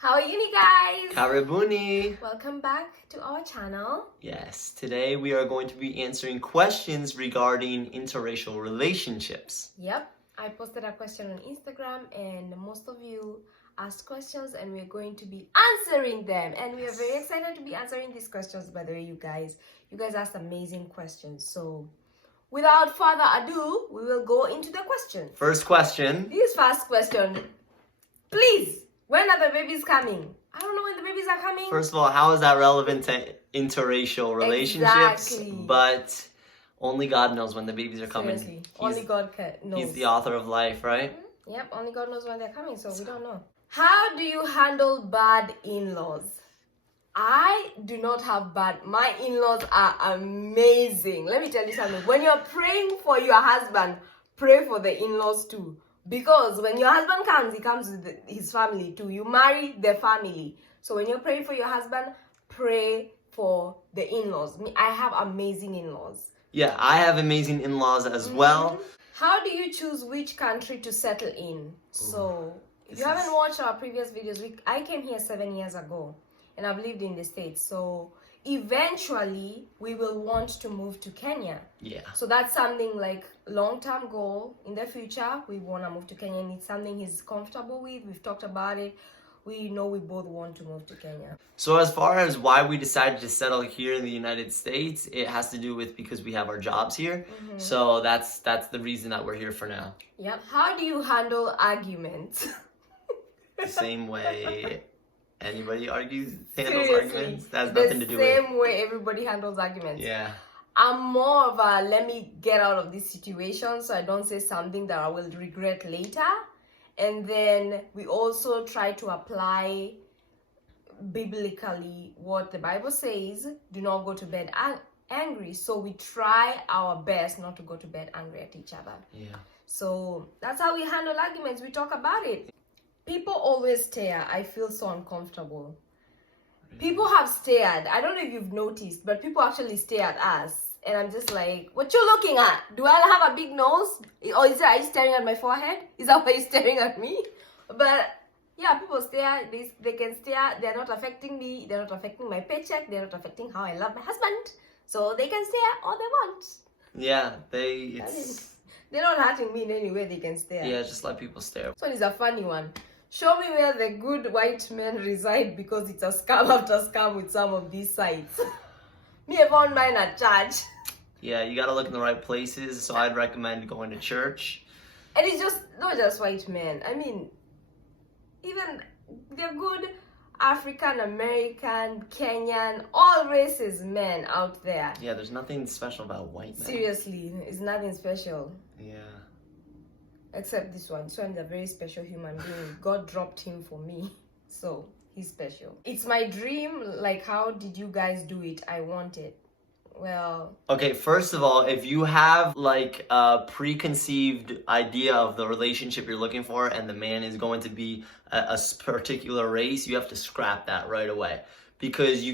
How are you guys? Karibuni! Welcome back to our channel. Yes, today we are going to be answering questions regarding interracial relationships. Yep, I posted a question on Instagram and most of you asked questions and we're going to be answering them. And we are very excited to be answering these questions, by the way, you guys. You guys asked amazing questions. So without further ado, we will go into the question. First question. This first question, please. When are the babies coming? I don't know when the babies are coming. First of all, how is that relevant to interracial relationships? Exactly. But only God knows when the babies are coming. Seriously. Only God knows. He's the author of life, right? Mm-hmm. Yep, only God knows when they're coming, so we don't know. How do you handle bad in-laws? I do not have bad. My in-laws are amazing. Let me tell you something. When you're praying for your husband, pray for the in-laws too. Because when your husband comes, he comes with his family too. You marry the family. So when you're praying for your husband, pray for the in-laws. I have amazing in-laws. Yeah, I have amazing in-laws as well. How do you choose which country to settle in? So, if you haven't watched our previous videos, I came here 7 years ago and I've lived in the States. So, eventually, we will want to move to Kenya. Yeah. So, that's something like long-term goal in the future. We want to move to Kenya and it's something he's comfortable with. We've talked about it. We know we both want to move to Kenya. So as far as why we decided to settle here in the United States, it has to do with because we have our jobs here. So that's the reason that we're here for now. Yep. How do you handle arguments? The same way anybody handles Seriously, arguments. That has nothing to do with the same way everybody handles arguments. Yeah. I'm more of a let me get out of this situation so I don't say something that I will regret later. And then we also try to apply biblically what the Bible says. Do not go to bed angry. So we try our best not to go to bed angry at each other. Yeah. So that's how we handle arguments. We talk about it. People always stare. I feel so uncomfortable. People have stared. I don't know if you've noticed, but people actually stare at us. And I'm just like, what you looking at? Do I have a big nose? Or are you staring at my forehead? Is that why you're staring at me? But yeah, people stare. They can stare. They're not affecting me. They're not affecting my paycheck. They're not affecting how I love my husband. So they can stare all they want. Yeah, they're not hurting me in any way. They can stare. Yeah, just let people stare. This one is a funny one. Show me where the good white men reside because it's a scam after scam with some of these sites. Me, I found mine at church. Yeah, you gotta look in the right places, so I'd recommend going to church. And it's just not just white men. I mean, even they're good African American, Kenyan, all races men out there. Yeah, there's nothing special about white men. Seriously, it's nothing special. Yeah. Except this one. This one is a very special human being. God dropped him for me. So he's special. It's my dream. Like, how did you guys do it? I want it. Well, okay, first of all, if you have like a preconceived idea of the relationship you're looking for and the man is going to be a particular race, you have to scrap that right away. Because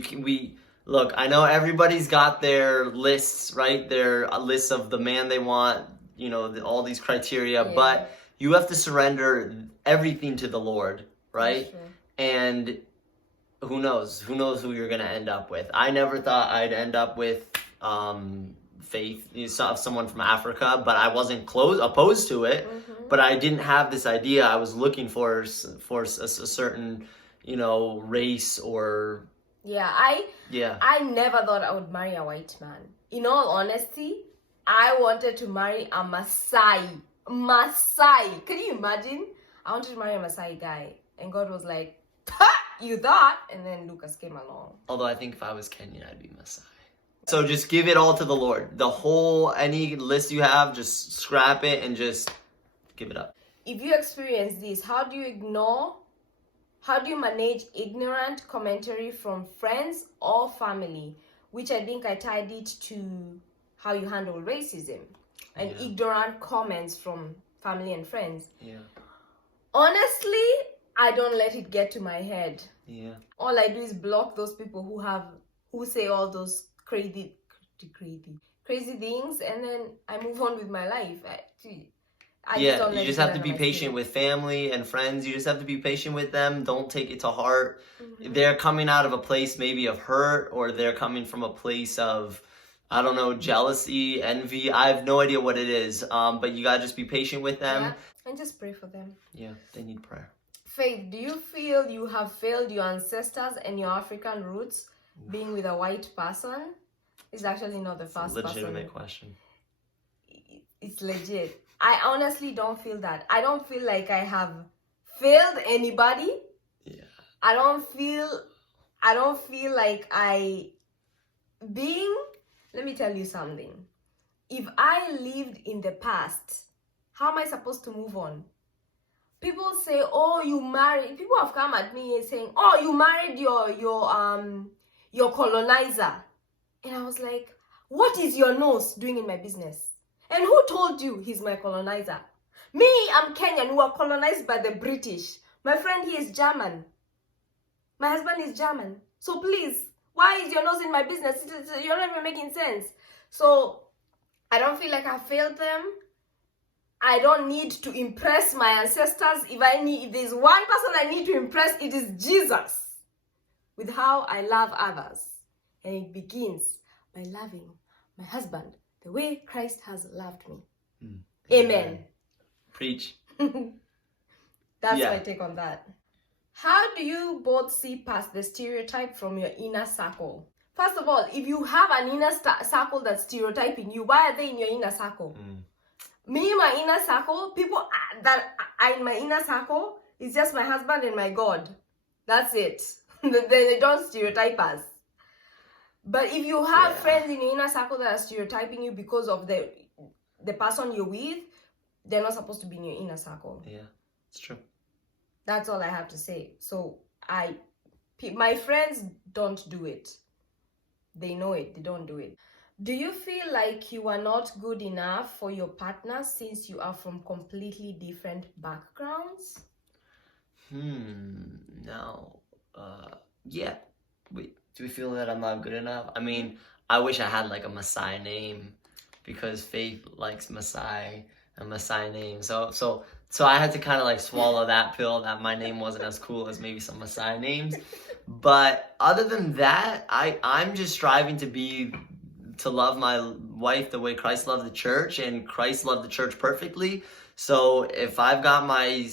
look, I know everybody's got their lists, right? Their lists of the man they want, you know, all these criteria, but you have to surrender everything to the Lord, right? Sure. And who knows who you're gonna end up with. I never thought I'd end up with Faith, someone from Africa, but I wasn't opposed to it. But I didn't have this idea. I was looking for a certain, you know, race or I never thought I would marry a white man. In all honesty, I wanted to marry a Maasai. Can you imagine? I wanted to marry a Maasai guy, and God was like, you thought? And then Lucas came along. Although I think if I was Kenyan, I'd be Maasai. So just give it all to the Lord. Any list you have, just scrap it and just give it up. If you experience this, how do you manage ignorant commentary from friends or family? Which I think I tied it to how you handle racism and ignorant comments from family and friends. Yeah. Honestly, I don't let it get to my head. Yeah. All I do is block those people who say all those crazy things, and then I move on with my life. I just Yeah, don't you let just it have get to under be my patient skin. with family and friends. You just have to be patient with them. Don't take it to heart. Mhm. They're coming out of a place maybe of hurt, or they're coming from a place of, I don't know, jealousy, envy. I have no idea what it is. But you gotta just be patient with them. Yeah, and just pray for them. Yeah, they need prayer. Faith, do you feel you have failed your ancestors and your African roots being with a white person? It's actually not the It's a first legitimate person. question. It's legit. I honestly don't feel that. I don't feel like I have failed anybody. Yeah. I don't feel like let me tell you something. If I lived in the past, how am I supposed to move on? People say, "Oh, you married." People have come at me saying, "Oh, you married your colonizer," and I was like, "What is your nose doing in my business? And who told you he's my colonizer? Me, I'm Kenyan. We were colonized by the British. My friend here is German. My husband is German. So please, why is your nose in my business? You're not even making sense." So I don't feel like I failed them. I don't need to impress my ancestors. If there's one person I need to impress, it is Jesus with how I love others. And it begins by loving my husband the way Christ has loved me. Amen. Preach. That's Yeah. my take on that. How do you both see past the stereotype from your inner circle? First of all, if you have an inner circle that's stereotyping you, why are they in your inner circle? Me, my inner circle, people that are in my inner circle, is just my husband and my God. That's it. They don't stereotype us. But if you have friends in your inner circle that are stereotyping you because of the person you're with, they're not supposed to be in your inner circle. Yeah, it's true. That's all I have to say. So my friends don't do it. They know it. They don't do it. Do you feel like you are not good enough for your partner since you are from completely different backgrounds? No. Yeah. Wait, do we feel that I'm not good enough? I mean, I wish I had like a Maasai name, because Faith likes Maasai, a Maasai name. So I had to kind of like swallow that pill that my name wasn't as cool as maybe some Maasai names. But other than that, I'm just striving to love my wife the way Christ loved the church, and Christ loved the church perfectly. So if I've got my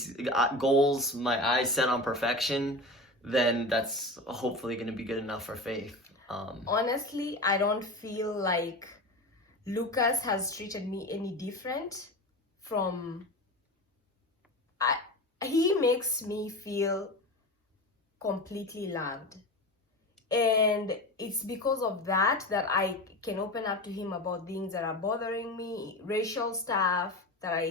goals, my eyes set on perfection, then that's hopefully going to be good enough for Faith. Honestly, I don't feel like Lucas has treated me any different from... he makes me feel completely loved. And it's because of that I can open up to him about things that are bothering me, racial stuff that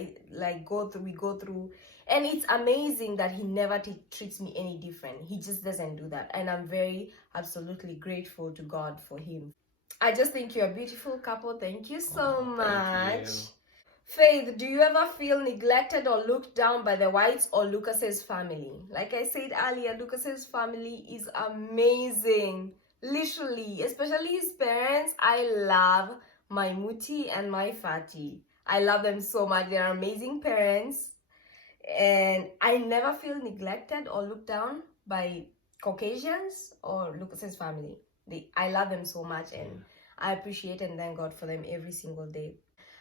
we go through. And it's amazing that he never treats me any different. He just doesn't do that. And I'm absolutely grateful to God for him. I just think you're a beautiful couple. Thank you so much. Thank you. Faith, do you ever feel neglected or looked down by the whites or Lucas's family? Like I said earlier, Lucas's family is amazing. Literally, especially his parents. I love my Muti and my Fati. I love them so much. They're amazing parents. And I never feel neglected or looked down by Caucasians or Lucas's family. I love them so much, and I appreciate and thank God for them every single day.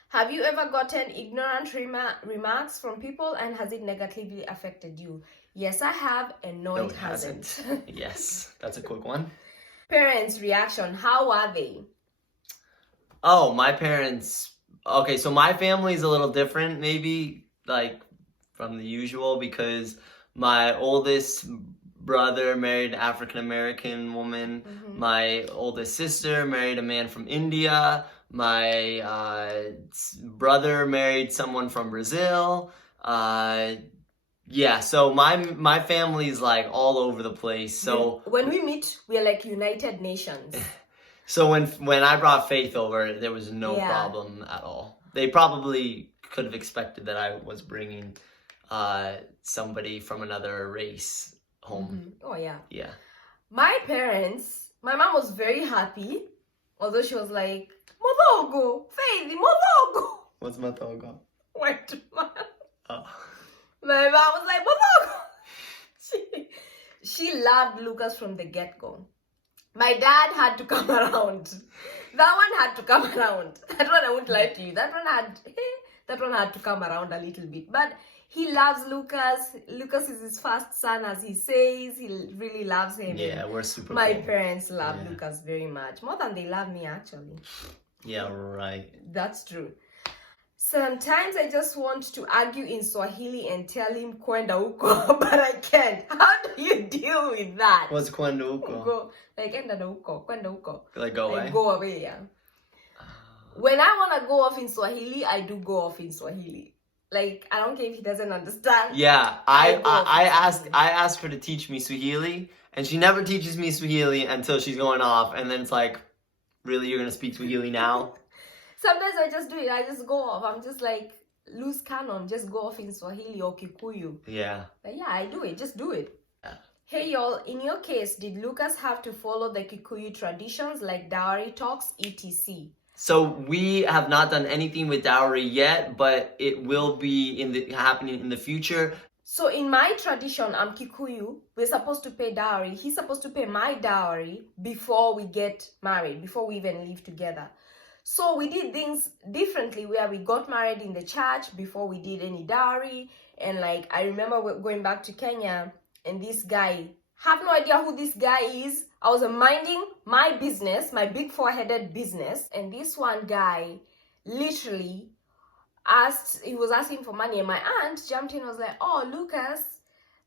Have you ever gotten ignorant remarks from people, and has it negatively affected you? Yes, I have, and no, it hasn't. Yes, that's a quick one. Parents' reaction, how are they? Oh, my parents... Okay, so my family is a little different, maybe, like, from the usual, because my oldest brother married an African-American woman. My oldest sister married a man from India. My brother married someone from Brazil. Yeah, so my family's like all over the place. So when we meet, we're like United Nations. So when I brought Faith over, there was no problem at all. They probably could have expected that I was bringing somebody from another race home. Oh yeah. Yeah. My mom was very happy, although she was like, Movogo, Faith, Movogo. What's Movogo? White man. Oh. My mom was like, Mama! She loved Lucas from the get-go. My dad had to come around. That one had to come around. That one, I won't lie to you. That one had to come around a little bit. But he loves Lucas. Lucas is his first son, as he says. He really loves him. Yeah, we're super My cool. parents love Lucas very much. More than they love me, actually. Yeah, right. That's true. Sometimes I just want to argue in Swahili and tell him kwenda huko, but I can't. How do you deal with that? What's kwenda huko? Go, like enda na huko, kwenda huko. Like go away? Like go away, yeah. When I want to go off in Swahili, I do go off in Swahili. Like, I don't care if he doesn't understand. Yeah, I asked her to teach me Swahili, and she never teaches me Swahili until she's going off, and then it's like, really, you're gonna speak Swahili now? Sometimes I just do it. I just go off. I'm just like, loose cannon. Just go off in Swahili or Kikuyu. Yeah. But yeah, I do it. Just do it. Yeah. Hey y'all, in your case, did Lucas have to follow the Kikuyu traditions like dowry talks, etc.? So we have not done anything with dowry yet, but it will be happening in the future. So in my tradition, I'm Kikuyu. We're supposed to pay dowry. He's supposed to pay my dowry before we get married, before we even live together. So we did things differently, where we got married in the church before we did any dowry. And like, I remember going back to Kenya, and this guy, have no idea who this guy is. I was minding my business, my big four-headed business. And this one guy literally he was asking for money. And my aunt jumped in and was like, oh, Lucas,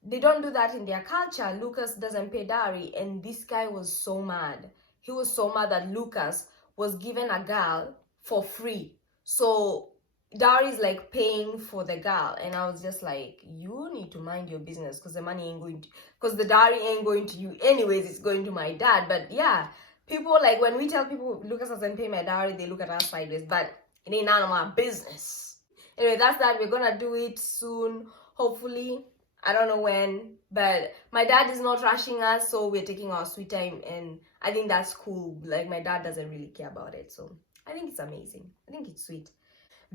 they don't do that in their culture. Lucas doesn't pay dowry. And this guy was so mad. He was so mad that Lucas was given a girl for free. So dowry is like paying for the girl. And I was just like, you need to mind your business, because the money ain't going to, because the dowry ain't going to you anyways, it's going to my dad. But yeah, people, like, when we tell people Lucas doesn't pay my dowry, they look at us sideways, but it ain't none of my business. Anyway, that's that. We're gonna do it soon, hopefully. I don't know when, but my dad is not rushing us, so we're taking our sweet time, and I think that's cool. Like, my dad doesn't really care about it, so I think it's amazing. I think it's sweet.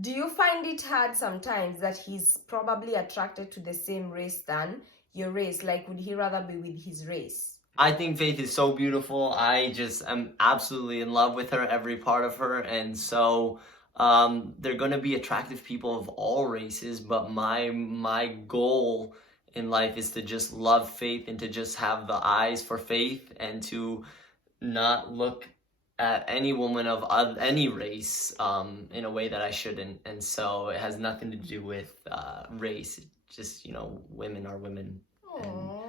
Do you find it hard sometimes that he's probably attracted to the same race than your race? Like, would he rather be with his race? I think Faith is so beautiful. I just am absolutely in love with her, every part of her, and so they're gonna be attractive people of all races, but my goal in life is to just love Faith and to just have the eyes for Faith and to not look at any woman of any race in a way that I shouldn't. And so it has nothing to do with race. It's just, women are women. Aww,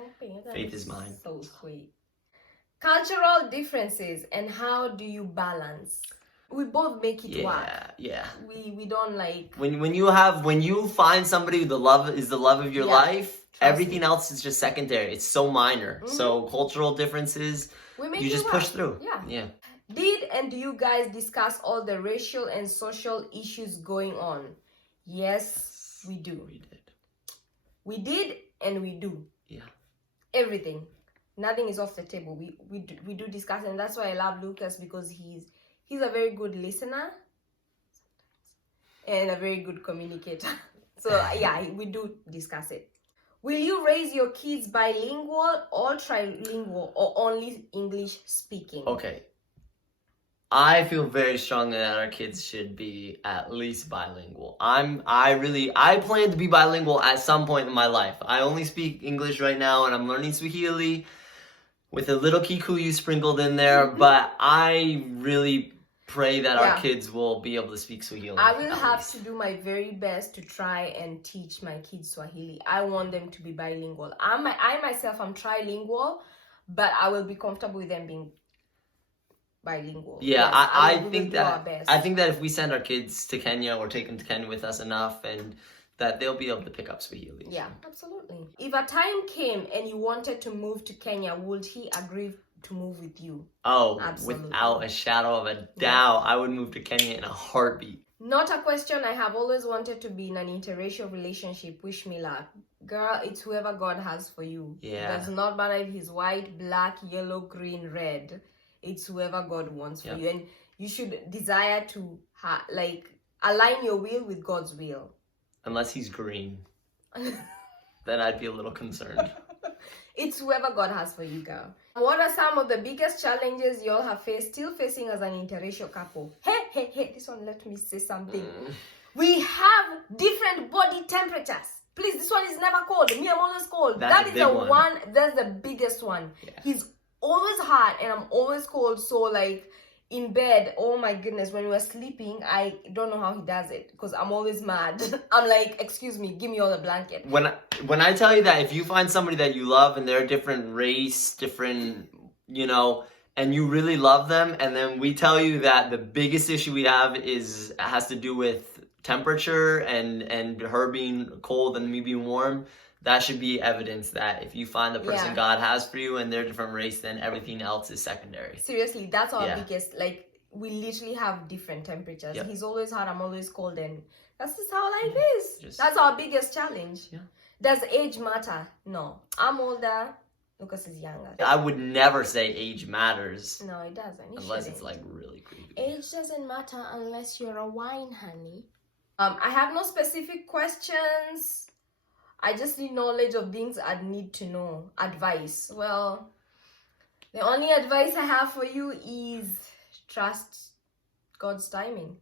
Faith is mine. So sweet. Cultural differences and how do you balance? We both make it work. Yeah. We don't like when you find somebody who the love of your life, everything else is just secondary. It's so minor. Mm-hmm. So cultural differences, you just push through. Yeah. Did and do you guys discuss all the racial and social issues going on? Yes, we do. We did. We did and we do. Yeah. Everything. Nothing is off the table. We do discuss, and that's why I love Lucas, because he's a very good listener and a very good communicator. So yeah, we do discuss it. Will you raise your kids bilingual or trilingual or only English speaking? Okay. I feel very strongly that our kids should be at least bilingual. I plan to be bilingual at some point in my life. I only speak English right now, and I'm learning Swahili with a little Kikuyu sprinkled in there, but I really pray that our kids will be able to speak Swahili. I will have to do my very best to try and teach my kids Swahili. I want them to be bilingual. I myself am trilingual, but I will be comfortable with them being bilingual. Yeah, yes, I think that if we send our kids to Kenya or take them to Kenya with us enough, and that they'll be able to pick up Swahili. Yeah, absolutely. If a time came and you wanted to move to Kenya, would he agree to move with you? Oh, absolutely. Without a shadow of a doubt, I would move to Kenya in a heartbeat. Not a question. I have always wanted to be in an interracial relationship. Wish me luck. Girl, it's whoever God has for you. Yeah. It does not matter if he's white, black, yellow, green, red. It's whoever God wants for you. And you should desire to align your will with God's will. Unless he's green. then I'd be a little concerned. It's whoever God has for you, girl. What are some of the biggest challenges you all have still facing as an interracial couple? Hey, this one, let me say something. We have different body temperatures. Please, this one is never cold. Me, I'm always cold. That's That is the big one. That's the biggest one. Yeah. He's always hot and I'm always cold. So like in bed, oh my goodness, when we're sleeping, I don't know how he does it because I'm always mad. I'm like, excuse me, give me all the blanket. When I tell you that if you find somebody that you love and they're a different race, different, and you really love them, and then we tell you that the biggest issue we have has to do with temperature and her being cold and me being warm, that should be evidence that if you find the person God has for you and they're a different race, then everything else is secondary. Seriously, that's our biggest, like, we literally have different temperatures. Yep. He's always hot, I'm always cold, and that's just how life is. That's our biggest challenge. Yeah. Does age matter? No. I'm older, Lucas is younger. I would never say age matters. No, it doesn't. Unless it's like really creepy. Age doesn't matter unless you're a wine, honey. I have no specific questions. I just need knowledge of things I'd need to know. Advice. Well, the only advice I have for you is trust God's timing.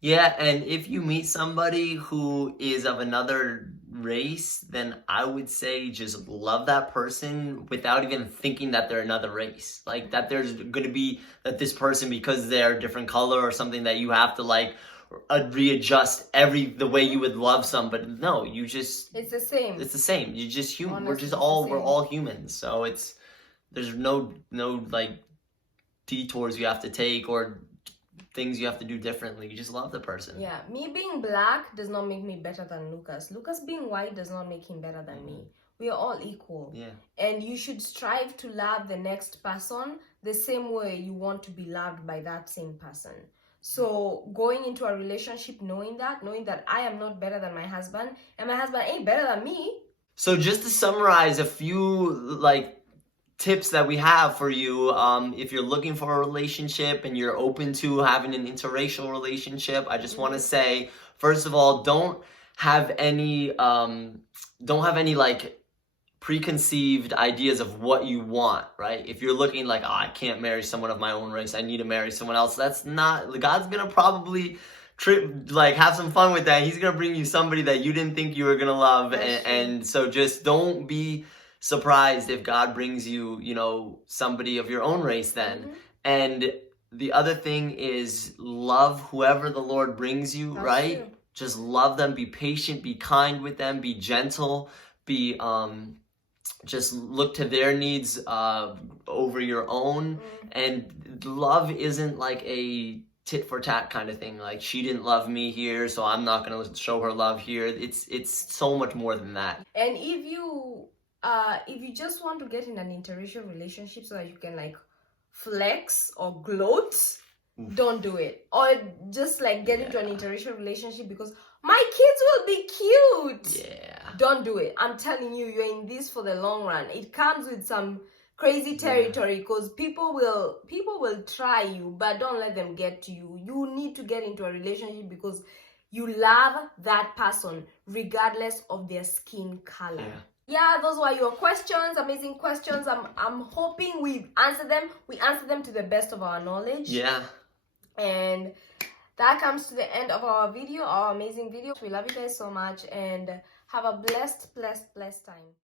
Yeah, and if you meet somebody who is of another race, then I would say just love that person without even thinking that they're another race. Like that there's going to be that this person, because they're a different color or something, that you have to like readjust the way you would love somebody. No, you just it's the same. It's the same. You're just human. Honestly, we're all humans. So there's no like detours you have to take or things you have to do differently. You just love the person. Yeah, me being black does not make me better than Lucas. Lucas being white does not make him better than me. We are all equal. Yeah. And you should strive to love the next person the same way you want to be loved by that same person. So going into a relationship knowing that I am not better than my husband and my husband ain't better than me. So just to summarize a few like tips that we have for you, if you're looking for a relationship and you're open to having an interracial relationship, I just want to say, first of all, don't have any like preconceived ideas of what you want, right? If you're looking like, oh, I can't marry someone of my own race, I need to marry someone else, that's not, God's gonna probably have some fun with that. He's gonna bring you somebody that you didn't think you were gonna love, and so just don't be surprised if God brings you, somebody of your own race then. And the other thing is love whoever the Lord brings you, that's right? True. Just love them, be patient, be kind with them, be gentle, be just look to their needs over your own. And love isn't like a tit for tat kind of thing. Like, she didn't love me here, so I'm not gonna show her love here. It's so much more than that. And if you just want to get in an interracial relationship so that you can like flex or gloat, don't do it. Or just like get into an interracial relationship because my kids will be cute. Yeah. Don't do it. I'm telling you, you're in this for the long run. It comes with some crazy territory because people will try you, but don't let them get to you. You need to get into a relationship because you love that person regardless of their skin color. Yeah, those were your questions, amazing questions. I'm hoping we've answered them. We answered them to the best of our knowledge. Yeah. And that comes to the end of our video, our amazing video. We love you guys so much and have a blessed time.